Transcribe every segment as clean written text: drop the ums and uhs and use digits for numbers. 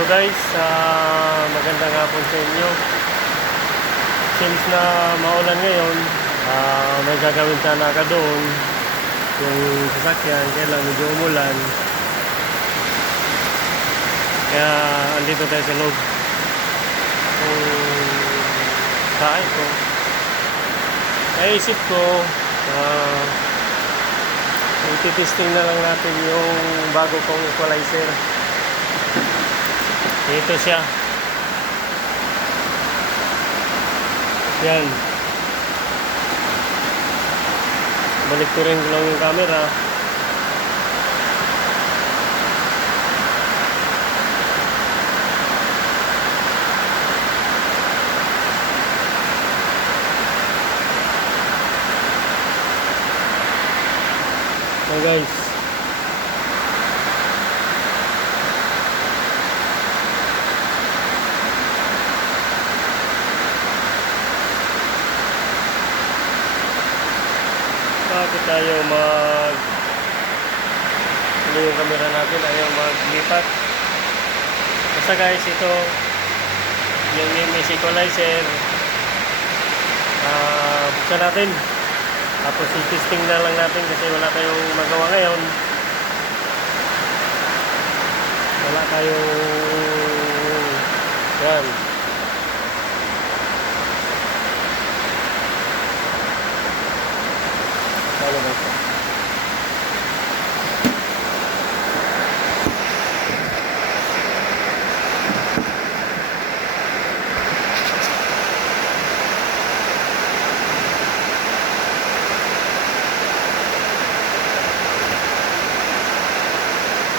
So guys, magandang hapon sa inyo. Since na maulan ngayon, may gagawin sana ka doon. Yung sasakyan, kailan medyo umulan. Kaya andito tayo sa loob. Kain ko. Naisip ko, ititesting na lang natin yung bago kong equalizer. Ito siya. Yan. Balik ko rin lang yung camera. So guys, bago tayo yung camera natin ayaw maglipat. Basta guys, ito yung MS equalizer. Buksan natin, tapos i-testing na lang natin kasi wala tayong magawa ngayon. Wala tayong yan. Ano ba ito?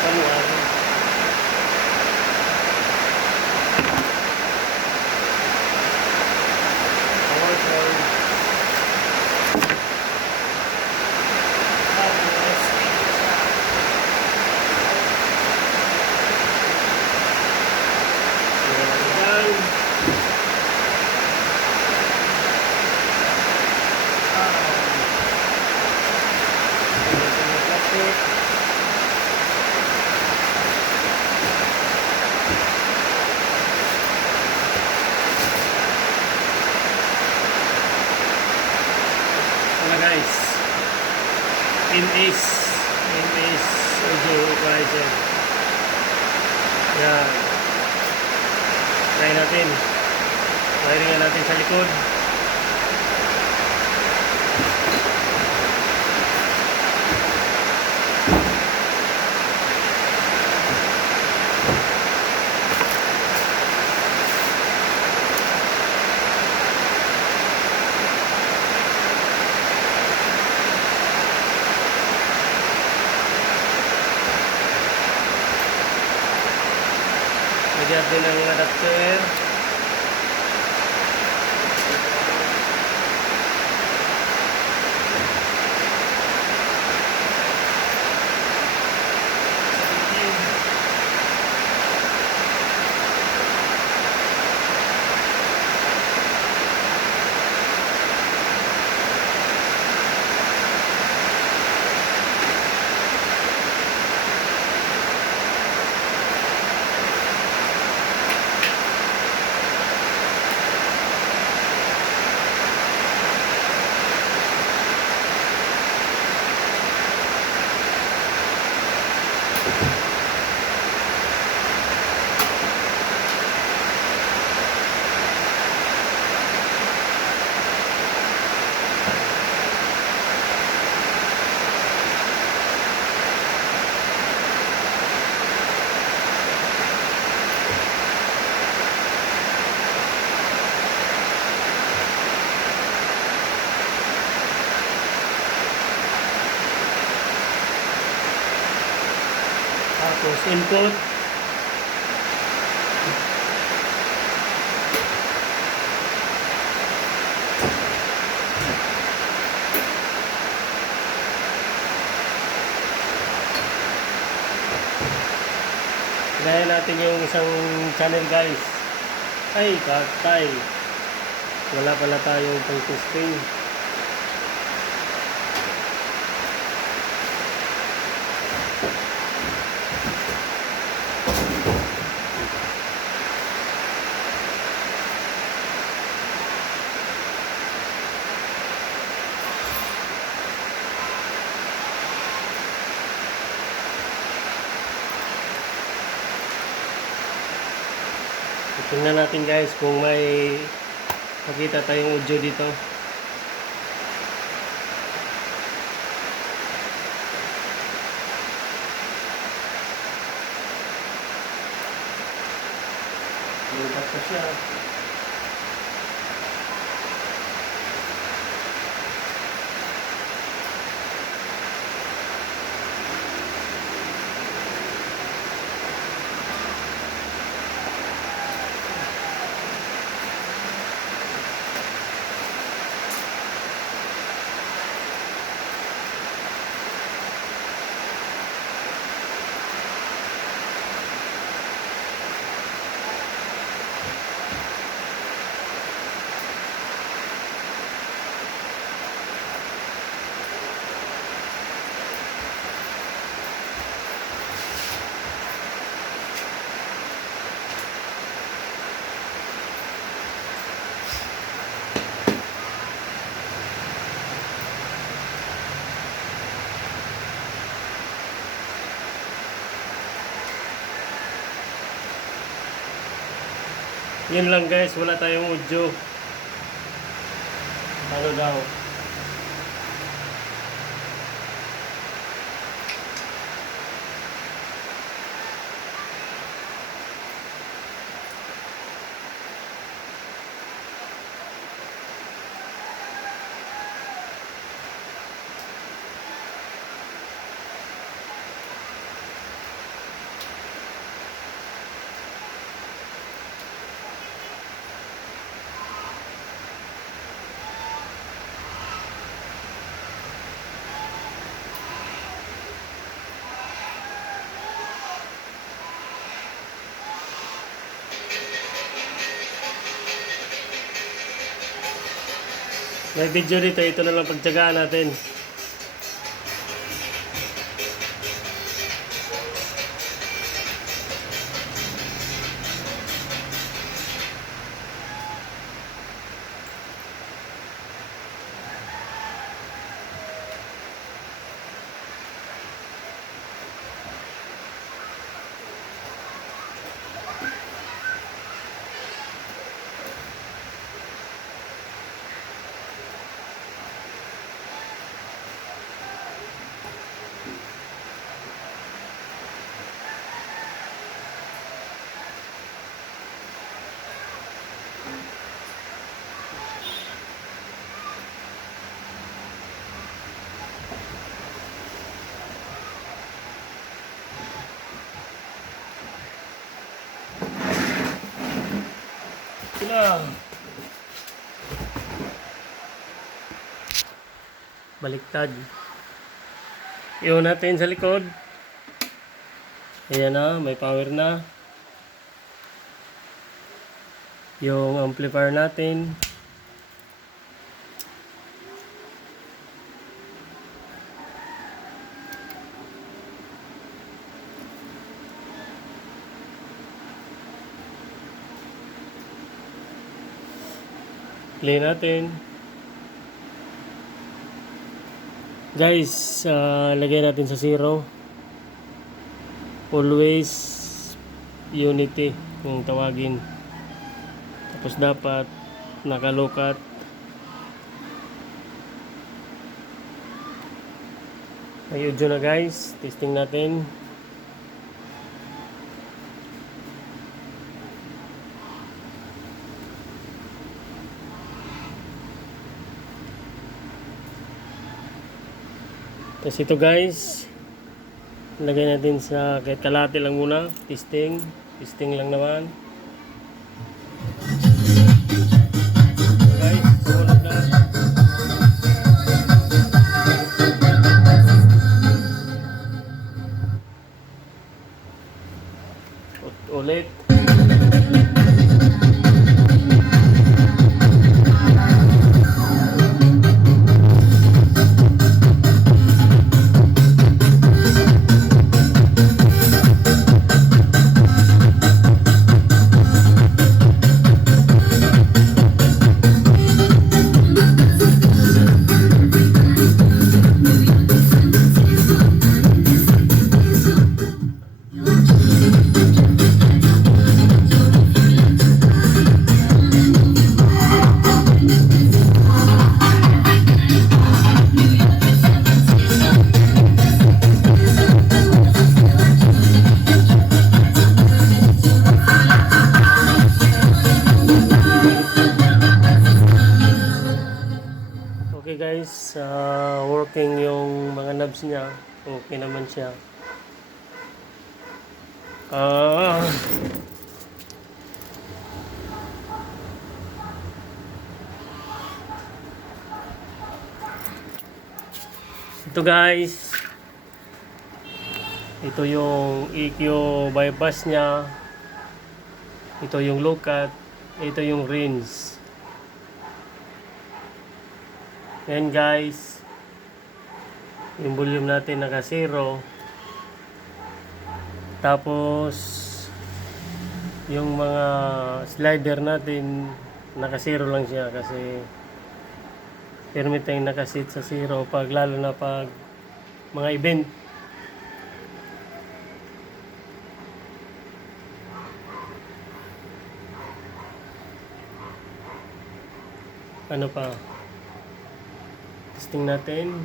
Ano ano? Guys, MS audio equalizer. Yan. Try natin. Wiring natin sa likod. Lagyan din ang adapter. Tapos input. Gaya natin yung isang channel guys. Ay, patay. Wala pala tayong pang testing. Tingnan natin guys kung may makita tayong audio dito. Lupat pa siya. Yun lang guys, wala tayong audio. Ano daw? May video dito, ito na lang pagtyagaan natin. Baliktad. Iyon natin sa likod. Ayan na, may power na. Yung amplifier natin. Play natin. Guys, lagay natin sa 0. Always unity kung tawagin. Tapos dapat nakalukat. May audio na guys. Testing natin. Tapos ito guys, lagay natin sa kahit kalahati lang muna. Testing lang naman. Guys, sumunod na. Ulit. guys, working yung mga knobs niya. Okay naman siya. Ito guys, ito yung EQ bypass niya, ito yung low cut, ito yung range. Yan guys, yung volume natin naka 0, tapos yung mga slider natin naka 0 lang siya kasi permit tayong nakasit sa 0 pag lalo na pag mga event. Ano pa? Testing natin.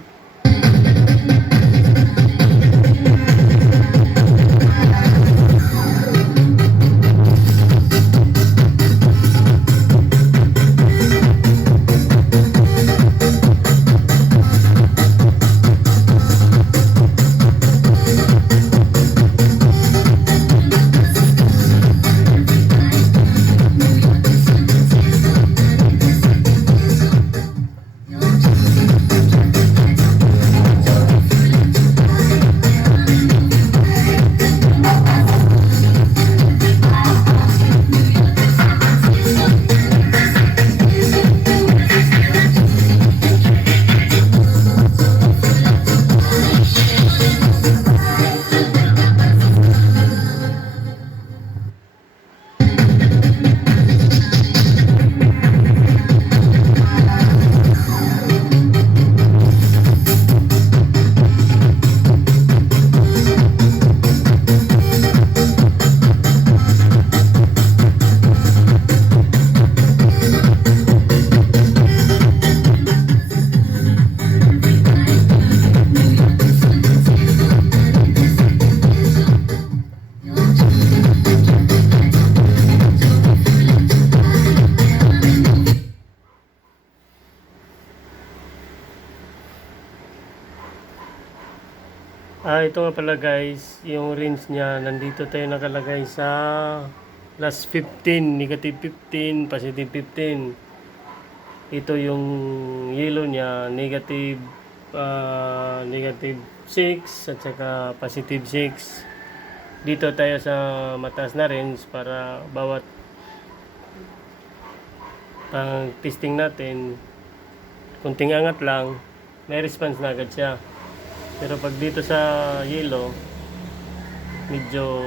Ito nga pala guys, yung range niya, nandito tayo nakalagay sa plus 15, negative 15, positive 15. Ito yung yellow niya, negative 6 at saka positive 6. Dito tayo sa mataas na range para bawat testing natin, kunting angat lang, may response na agad siya. Pero pag dito sa yellow, medyo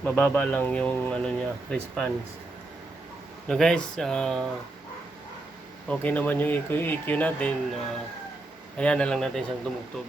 mababa lang yung ano niya, response. No guys, okay naman yung EQ natin. Hayaan na lang natin siyang tumugtog.